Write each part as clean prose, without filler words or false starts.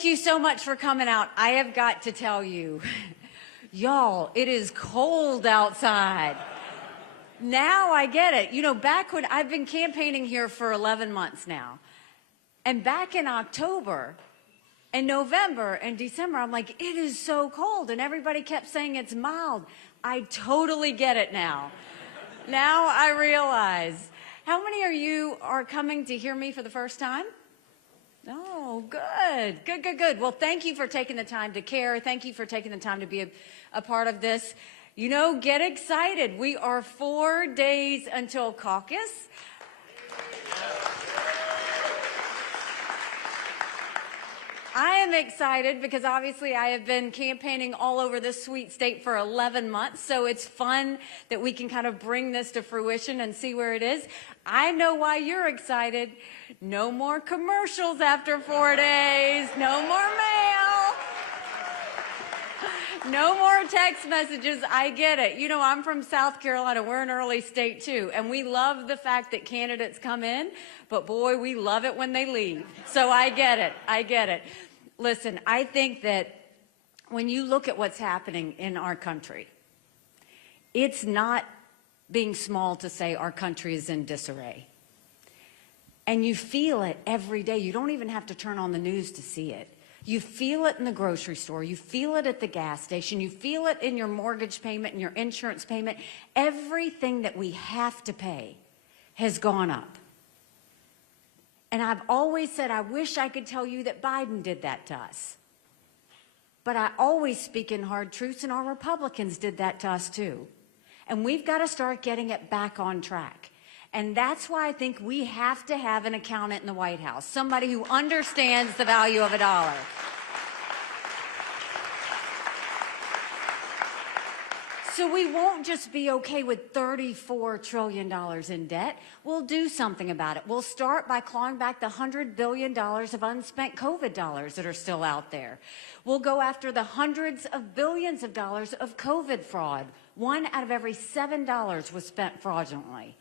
thank you so much for coming out. I have got to tell you, y'all, it is cold outside. Now I get it. You know, back when I've been campaigning here for 11 months now, and back in October and November and December, I'm like, it is so cold. And everybody kept saying it's mild. I totally get it now. Now I realize. How many of you are coming to hear me for the first time? Oh, good, good, good, good. Well, thank you for taking the time to care. Thank you for taking the time to be a part of this. You know, get excited. We are 4 days until caucus. I am excited because obviously I have been campaigning all over this sweet state for 11 months, so it's fun that we can kind of bring this to fruition and see where it is. I know why you're excited. No more commercials after 4 days. No more mail. No more text messages. I get it. You know, I'm from South Carolina. We're an early state too, and we love the fact that candidates come in, but boy, we love it when they leave. So I get it. I get it. Listen, I think that when you look at what's happening in our country, it's not being small to say our country is in disarray. And you feel it every day. You don't even have to turn on the news to see it. You feel it in the grocery store. You feel it at the gas station. You feel it in your mortgage payment and your insurance payment. Everything that we have to pay has gone up. And I've always said, I wish I could tell you that Biden did that to us. But I always speak in hard truths, and our Republicans did that to us too. And we've got to start getting it back on track. And that's why I think we have to have an accountant in the White House, somebody who understands the value of a dollar. So we won't just be okay with $34 trillion in debt. We'll do something about it. We'll start by clawing back the $100 billion of unspent COVID dollars that are still out there. We'll go after the hundreds of billions of dollars of COVID fraud. 1 out of every $7 was spent fraudulently.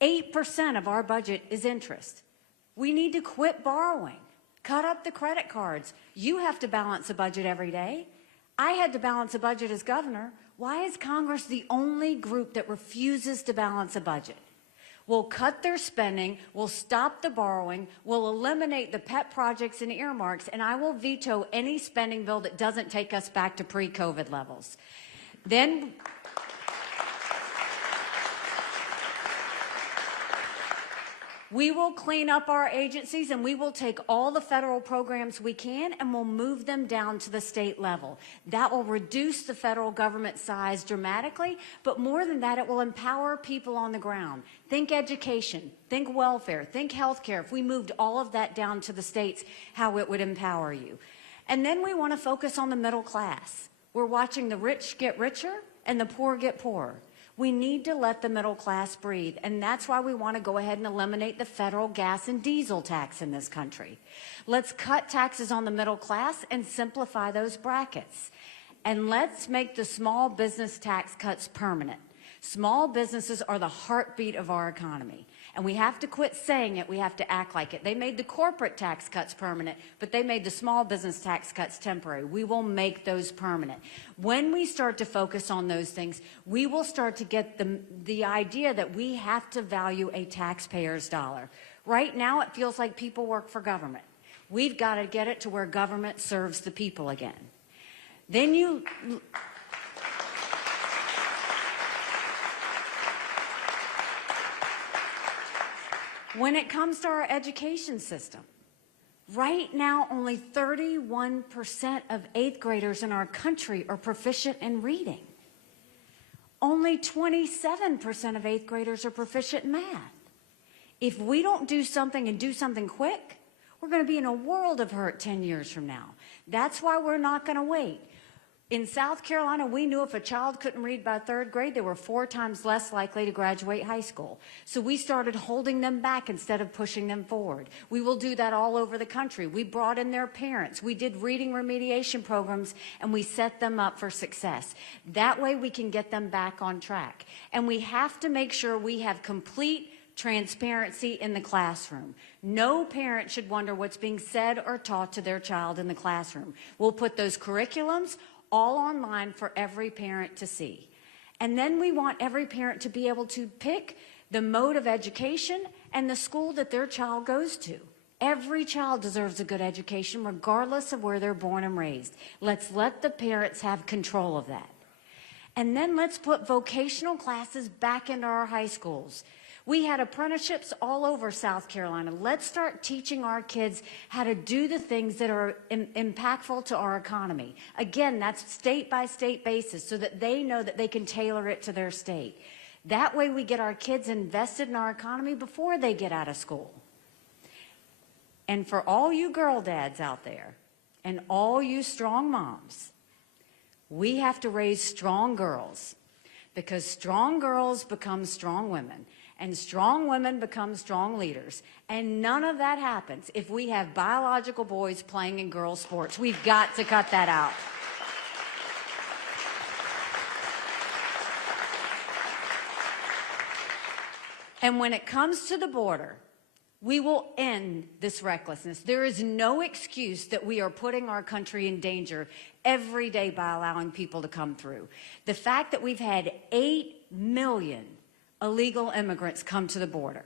8% of our budget is interest. We need to quit borrowing. Cut up the credit cards. You have to balance a budget every day. I had to balance a budget as governor. Why is Congress the only group that refuses to balance a budget? We'll cut their spending, we'll stop the borrowing, we'll eliminate the pet projects and earmarks, and I will veto any spending bill that doesn't take us back to pre-COVID levels. Then we will clean up our agencies, and we will take all the federal programs we can and we'll move them down to the state level. That will reduce the federal government size dramatically, but more than that, it will empower people on the ground. Think education, think welfare, think healthcare. If we moved all of that down to the states, how it would empower you. And then we want to focus on the middle class. We're watching the rich get richer and the poor get poorer. We need to let the middle class breathe, and that's why we want to go ahead and eliminate the federal gas and diesel tax in this country. Let's cut taxes on the middle class and simplify those brackets. And let's make the small business tax cuts permanent. Small businesses are the heartbeat of our economy, and we have to quit saying it. We have to act like it. They made the corporate tax cuts permanent, but they made the small business tax cuts temporary. We will make those permanent. When we start to focus on those things, we will start to get the idea that we have to value a taxpayer's dollar. Right now, it feels like people work for government. We've got to get it to where government serves the people again. Then you... When it comes to our education system, right now only 31% of 8th graders in our country are proficient in reading. Only 27% of 8th graders are proficient in math. If we don't do something and do something quick, we're going to be in a world of hurt 10 years from now. That's why we're not going to wait. In South Carolina, we knew if a child couldn't read by 3rd grade, they were 4 times less likely to graduate high school. So we started holding them back instead of pushing them forward. We will do that all over the country. We brought in their parents. We did reading remediation programs, and we set them up for success. That way we can get them back on track. And we have to make sure we have complete transparency in the classroom. No parent should wonder what's being said or taught to their child in the classroom. We'll put those curriculums all online for every parent to see. And then we want every parent to be able to pick the mode of education and the school that their child goes to. Every child deserves a good education, regardless of where they're born and raised. Let's let the parents have control of that. And then let's put vocational classes back into our high schools. We had apprenticeships all over South Carolina. Let's start teaching our kids how to do the things that are impactful to our economy. Again, that's state-by-state basis so that they know that they can tailor it to their state. That way we get our kids invested in our economy before they get out of school. And for all you girl dads out there and all you strong moms, we have to raise strong girls, because strong girls become strong women and strong women become strong leaders. And none of that happens if we have biological boys playing in girls' sports. We've got to cut that out. And when it comes to the border, we will end this recklessness. There is no excuse that we are putting our country in danger every day by allowing people to come through. The fact that we've had 8 million illegal immigrants come to the border.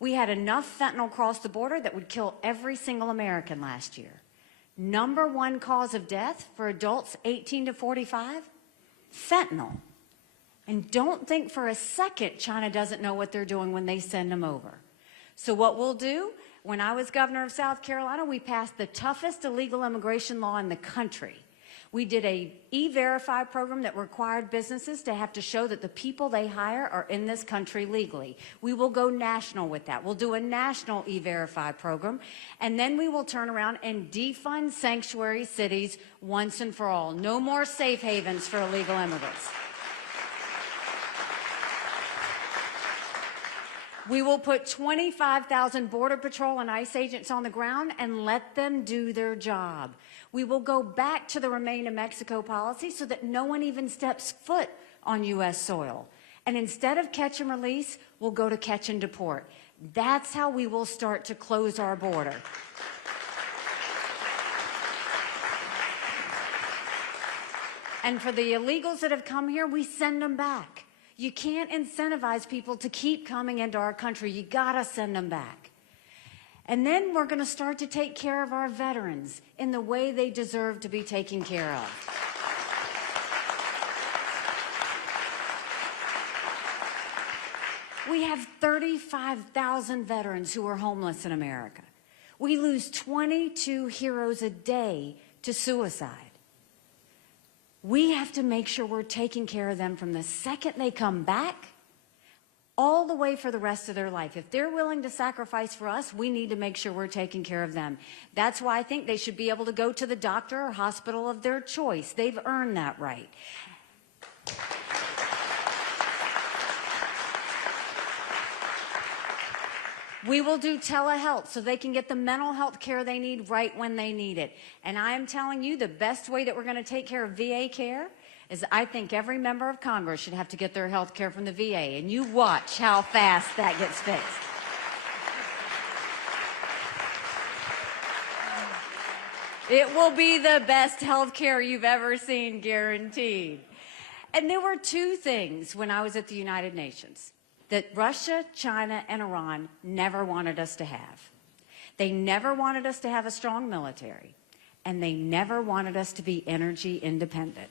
We had enough fentanyl cross the border that would kill every single American last year. Number one cause of death for adults 18 to 45? Fentanyl. And don't think for a second China doesn't know what they're doing when they send them over. So what we'll do, when I was governor of South Carolina, we passed the toughest illegal immigration law in the country. We did a E-Verify program that required businesses to have to show that the people they hire are in this country legally. We will go national with that. We'll do a national E-Verify program, and then we will turn around and defund sanctuary cities once and for all. No more safe havens for illegal immigrants. We will put 25,000 Border Patrol and ICE agents on the ground and let them do their job. We will go back to the Remain in Mexico policy so that no one even steps foot on U.S. soil. And instead of catch and release, we'll go to catch and deport. That's how we will start to close our border. And for the illegals that have come here, we send them back. You can't incentivize people to keep coming into our country. You gotta send them back. And then we're gonna start to take care of our veterans in the way they deserve to be taken care of. We have 35,000 veterans who are homeless in America. We lose 22 heroes a day to suicide. We have to make sure we're taking care of them from the second they come back all the way for the rest of their life. If they're willing to sacrifice for us, we need to make sure we're taking care of them. That's why I think they should be able to go to the doctor or hospital of their choice. They've earned that right. We will do telehealth so they can get the mental health care they need right when they need it. And I am telling you, the best way that we're going to take care of VA care is I think every member of Congress should have to get their health care from the VA. And you watch how fast that gets fixed. It will be the best health care you've ever seen, guaranteed. And there were two things when I was at the United Nations that Russia, China, and Iran never wanted us to have. They never wanted us to have a strong military, and they never wanted us to be energy independent.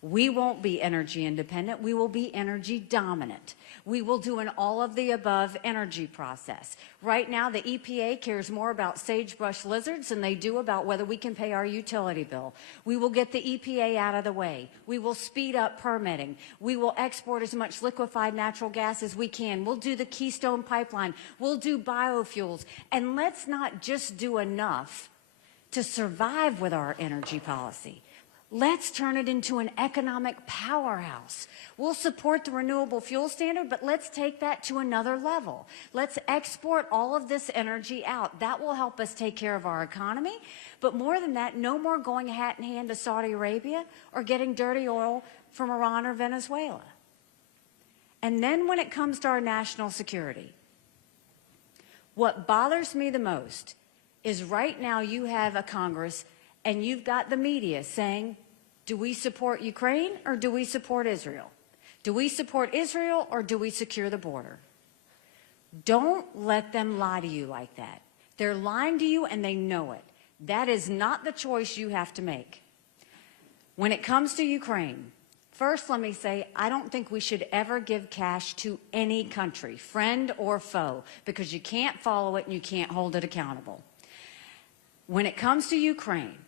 We won't be energy independent. We will be energy dominant. We will do an all-of-the-above energy process. Right now, the EPA cares more about sagebrush lizards than they do about whether we can pay our utility bill. We will get the EPA out of the way. We will speed up permitting. We will export as much liquefied natural gas as we can. We'll do the Keystone Pipeline. We'll do biofuels. And let's not just do enough to survive with our energy policy. Let's turn it into an economic powerhouse. We'll support the renewable fuel standard, but let's take that to another level. Let's export all of this energy out. That will help us take care of our economy. But more than that, no more going hat in hand to Saudi Arabia or getting dirty oil from Iran or Venezuela. And then when it comes to our national security, what bothers me the most is right now you have a Congress and you've got the media saying, do we support Ukraine or do we support Israel? Do we support Israel or do we secure the border? Don't let them lie to you like that. They're lying to you and they know it. That is not the choice you have to make. When it comes to Ukraine, first let me say, I don't think we should ever give cash to any country, friend or foe, because you can't follow it and you can't hold it accountable. When it comes to Ukraine,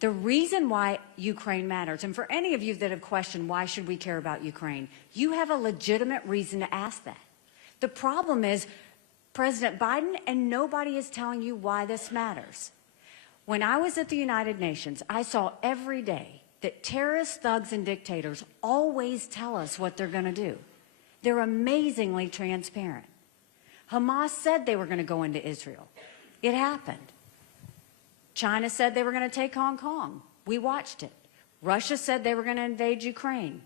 the reason why Ukraine matters, and for any of you that have questioned why should we care about Ukraine, you have a legitimate reason to ask that. The problem is President Biden and nobody is telling you why this matters. When I was at the United Nations, I saw every day that terrorists, thugs, and dictators always tell us what they're going to do. They're amazingly transparent. Hamas said they were going to go into Israel. It happened. China said they were going to take Hong Kong. We watched it. Russia said they were going to invade Ukraine.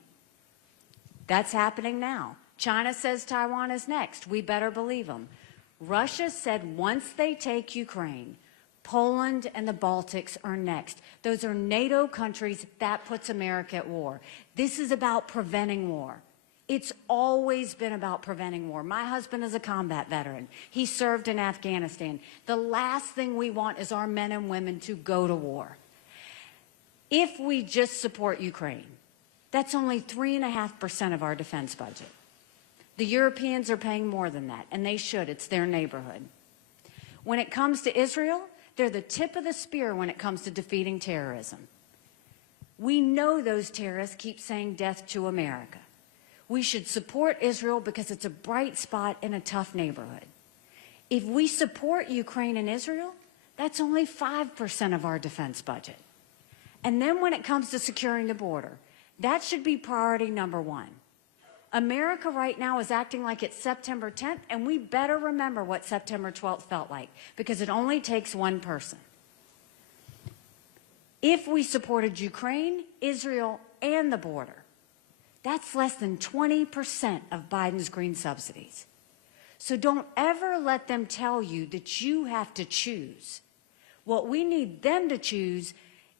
That's happening now. China says Taiwan is next. We better believe them. Russia said once they take Ukraine, Poland and the Baltics are next. Those are NATO countries. That puts America at war. This is about preventing war. It's always been about preventing war. My husband is a combat veteran. He served in Afghanistan. The last thing we want is our men and women to go to war. If we just support Ukraine, that's only 3.5% of our defense budget. The Europeans are paying more than that, and they should. It's their neighborhood. When it comes to Israel, they're the tip of the spear when it comes to defeating terrorism. We know those terrorists keep saying death to America. We should support Israel because it's a bright spot in a tough neighborhood. If we support Ukraine and Israel, that's only 5% of our defense budget. And then when it comes to securing the border, that should be priority number one. America right now is acting like it's September 10th, and we better remember what September 12th felt like, because it only takes one person. If we supported Ukraine, Israel, and the border, that's less than 20% of Biden's green subsidies. So don't ever let them tell you that you have to choose. What we need them to choose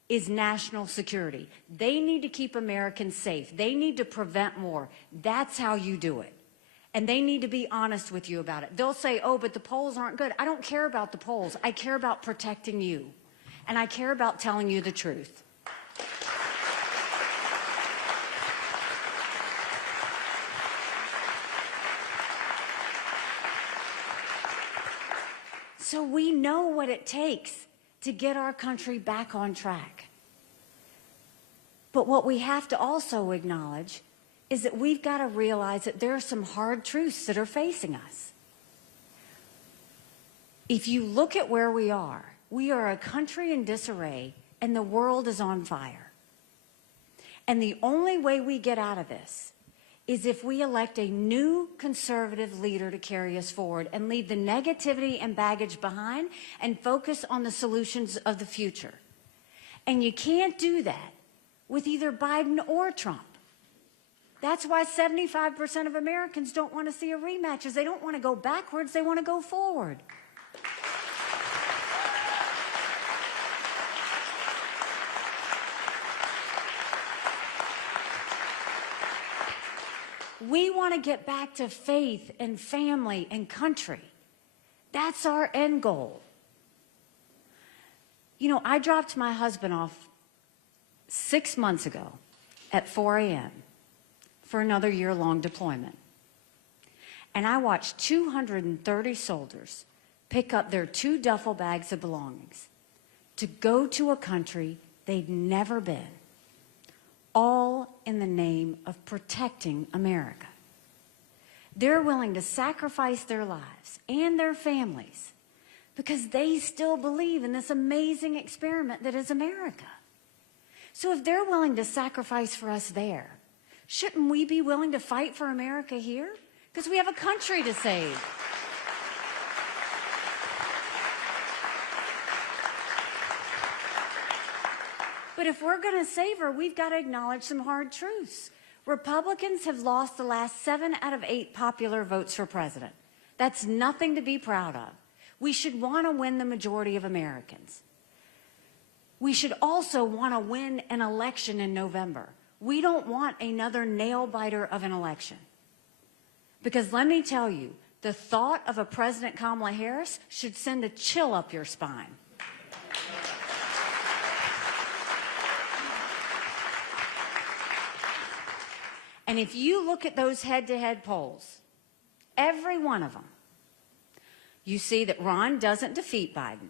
is national security. They need to keep Americans safe. They need to prevent war. That's how you do it. And they need to be honest with you about it. They'll say, oh, but the polls aren't good. I don't care about the polls. I care about protecting you. And I care about telling you the truth. So we know what it takes to get our country back on track. But what we have to also acknowledge is that we've got to realize that there are some hard truths that are facing us. If you look at where we are a country in disarray, and the world is on fire. And the only way we get out of this is if we elect a new conservative leader to carry us forward and leave the negativity and baggage behind and focus on the solutions of the future. And you can't do that with either Biden or Trump. That's why 75% of Americans don't want to see a rematch, is they don't want to go backwards, they want to go forward. We want to get back to faith and family and country. That's our end goal. You know, I dropped my husband off 6 months ago at 4 a.m. for another year-long deployment. And I watched 230 soldiers pick up their 2 duffel bags of belongings to go to a country they'd never been, all in the name of protecting America. They're willing to sacrifice their lives and their families because they still believe in this amazing experiment that is America. So if they're willing to sacrifice for us there, shouldn't we be willing to fight for America here? Because we have a country to save. But if we're going to save her, we've got to acknowledge some hard truths. Republicans have lost the last 7 out of 8 popular votes for president. That's nothing to be proud of. We should want to win the majority of Americans. We should also want to win an election in November. We don't want another nail-biter of an election. Because let me tell you, the thought of a President Kamala Harris should send a chill up your spine. And if you look at those head-to-head polls, every one of them, you see that Ron doesn't defeat Biden.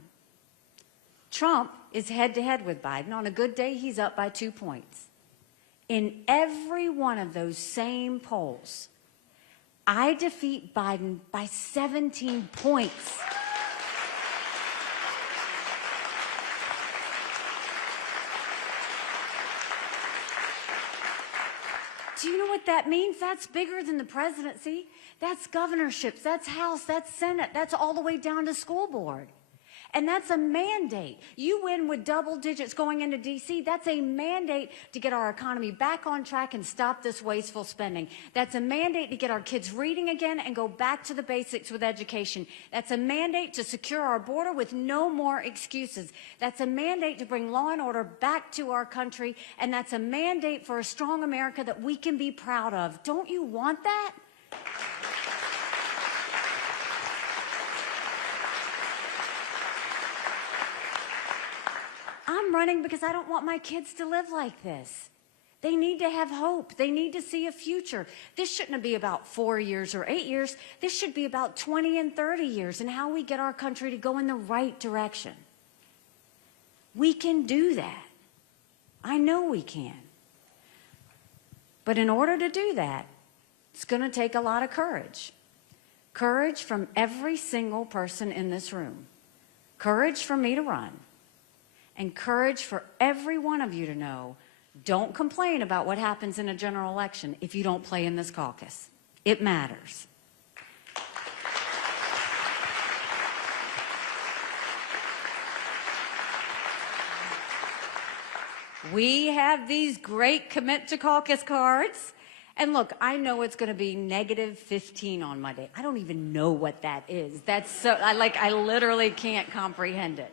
Trump is head-to-head with Biden. On a good day, he's up by 2 points. In every one of those same polls, I defeat Biden by 17 points. Do you know what that means? That's bigger than the presidency. That's governorships, that's House, that's Senate, that's all the way down to school board. And that's a mandate. You win with double digits going into D.C. That's a mandate to get our economy back on track and stop this wasteful spending. That's a mandate to get our kids reading again and go back to the basics with education. That's a mandate to secure our border with no more excuses. That's a mandate to bring law and order back to our country. And that's a mandate for a strong America that we can be proud of. Don't you want that? I'm running because I don't want my kids to live like this. They need to have hope. They need to see a future. This shouldn't be about 4 years or 8 years. This should be about 20 and 30 years and how we get our country to go in the right direction. We can do that. I know we can. But in order to do that, it's going to take a lot of courage. Courage from every single person in this room. Courage for me to run. And courage for every one of you to know, don't complain about what happens in a general election if you don't play in this caucus. It matters. We have these great commit to caucus cards. And look, I know it's going to be -15 on Monday. I don't even know what that is. That's so, I literally can't comprehend it.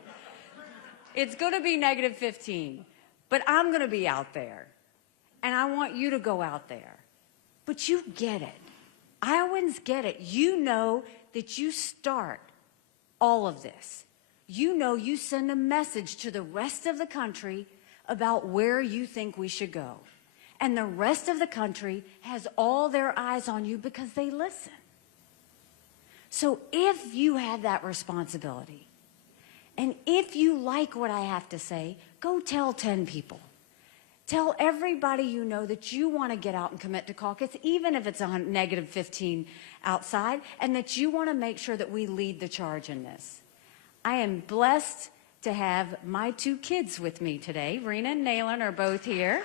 It's going to be -15, but I'm going to be out there, and I want you to go out there. But you get it. Iowans get it. You know that you start all of this. You know you send a message to the rest of the country about where you think we should go. And the rest of the country has all their eyes on you because they listen. So if you have that responsibility, and if you like what I have to say, go tell 10 people. Tell everybody you know that you want to get out and commit to caucus, even if it's on -15 outside, and that you want to make sure that we lead the charge in this. I am blessed to have my 2 kids with me today. Rena and Naylan are both here.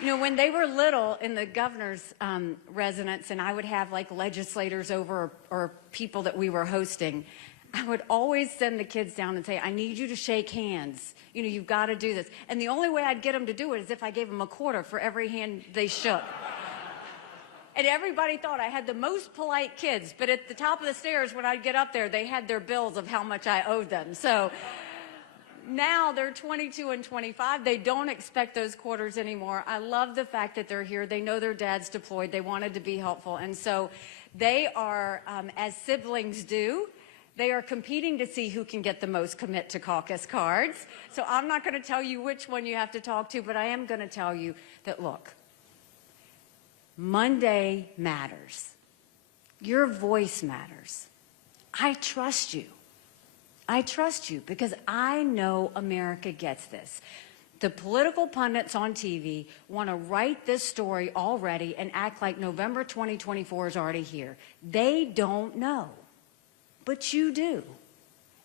You know, when they were little in the governor's residence, and I would have like legislators over or people that we were hosting, I would always send the kids down and say, I need you to shake hands. You know, you've got to do this. And the only way I'd get them to do it is if I gave them a quarter for every hand they shook. And everybody thought I had the most polite kids, but at the top of the stairs when I'd get up there, they had their bills of how much I owed them. So now they're 22 and 25. They don't expect those quarters anymore. I love the fact that they're here. They know their dad's deployed. They wanted to be helpful. And so they are, as siblings do, they are competing to see who can get the most commit to caucus cards. So I'm not going to tell you which one you have to talk to, but I am going to tell you that, look, Monday matters. Your voice matters. I trust you. I trust you because I know America gets this. The political pundits on TV want to write this story already and act like November 2024 is already here. They don't know, but you do.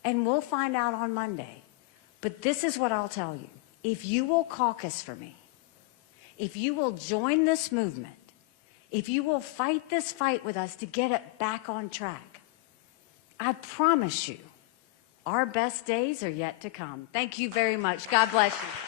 And we'll find out on Monday. But this is what I'll tell you. If you will caucus for me, if you will join this movement, if you will fight this fight with us to get it back on track, I promise you, Our best days are yet to come. Thank you very much. God bless you.